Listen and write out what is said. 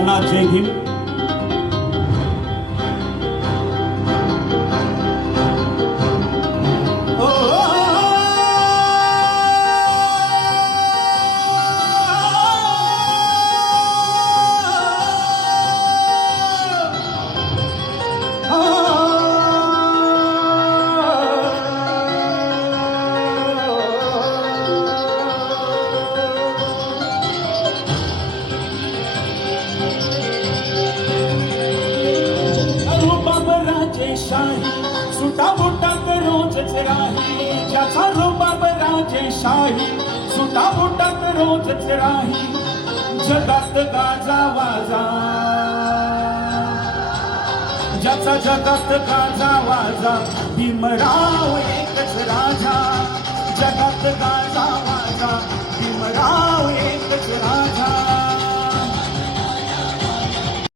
सर्वांना जय भीम. शाही सुटा बोटात रोजच राही, ज्याचा रुबाब राजेशाही सुटा बोटात रोजच राही. जगात गाजा वाजा, ज्याचा जगात गाजा वाजा, भीमराव एकच राजा. जगात गाजा वाजा, भीमराव एकच राजा.